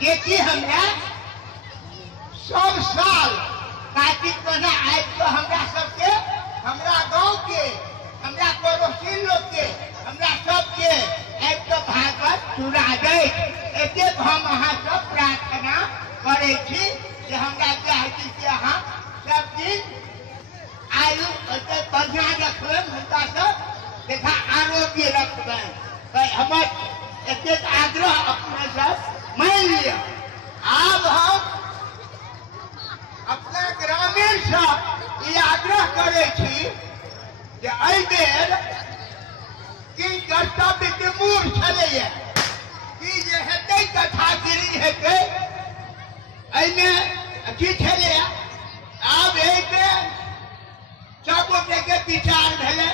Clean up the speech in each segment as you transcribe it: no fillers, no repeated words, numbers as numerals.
कि हमरा सब साल कार्तिक महीना आबि तो हमरा सबके, हमरा गाँव के, हमरा पड़ोसी लोग के, हमरा सबके आबि तो भागवत सुना दे। एतेक हम अहाँ सब प्रार्थना करे छी जे हमरा चाहती कि अहाँ सब दिन आयु एतेक बढ़िया रखबे, हुनका सब देखा आरोग्य रखबे। हमर एतेक आग्रह अपने सब मान लिया। अब हम अपना ग्रामीण से ये आग्रह करे छी जे एहि बेर कि कर्तव्य के मूल छलैया कि जे हेतै कथागिरी हेतै, एहिमे की छलैया। आब एहि बेर सब गोटे के विचार भेलै,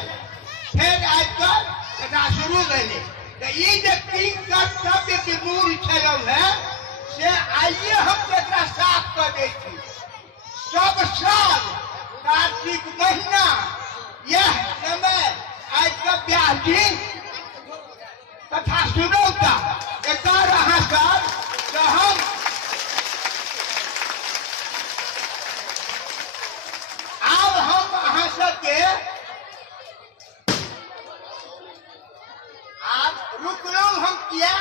फिर आबिकऽ कथा शुरू भेलै। तो ये जो तीन कर्तव्य के मूल छलौ है से आइए हम तकरा साफ कर दै छी। सब साल कार्तिक महीना यह समय आज का ब्याह जी कथा सुनौता एक अहाँ सब तो हम अहाँ सबके रुकलौं हम किया।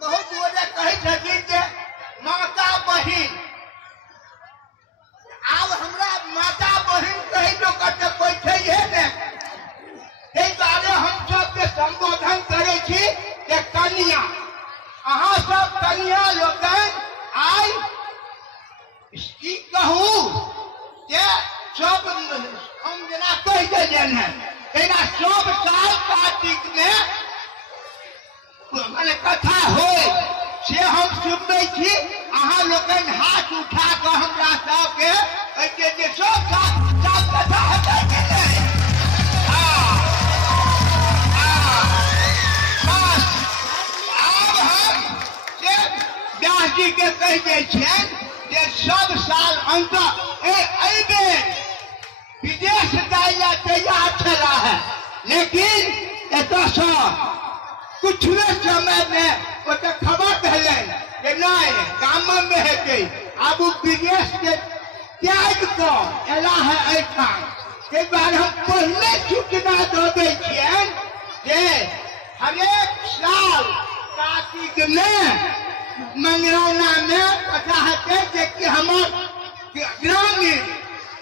बहुत गोटे कहे छथिन जे माता बहिन, आब हमरा माता बहिन कही तो कते बैठे है ने, ताहि दुआरे हम सबके संबोधन करे छी जे कन्या, अहाँ सब कन्या लोकनि आइ ई कहू जे सब हम जेना कहि देलियनि हैं तेना सब साल कार्तिक में माने कथा हो से हम सुनबे छी। अहाँ लोगन हाथ उठा कर हमरा सबके जे सब कथा हेतै कि नहीं। बस आब हम से व्यास जी के कहि दै छियनि जे सब साल अंत एहि बेर विदेश जाय ला तैयार चला है, लेकिन एतऽ कुछ समय में खबर भेलै जे नहीं गाम में हेतै। आब विदेश के त्याग कऽ एला है एहिठाम, ताहि दुआरे हम पहले सूचना दऽ दै छियनि जे हरेक साल कार्तिक में मंगरौना में कथा हेतै, जेकि हमर ग्रामीण,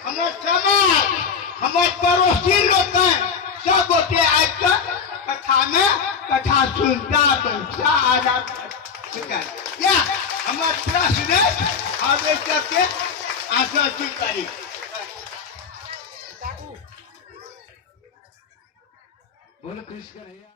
हमर समाज, हमर पड़ोसी लोग सब गोटे आबिकऽ कथा में कथा सुनता बनता आराम या हमर प्रश्न अब सबके आश्वासित करी। बोलो कृष्ण।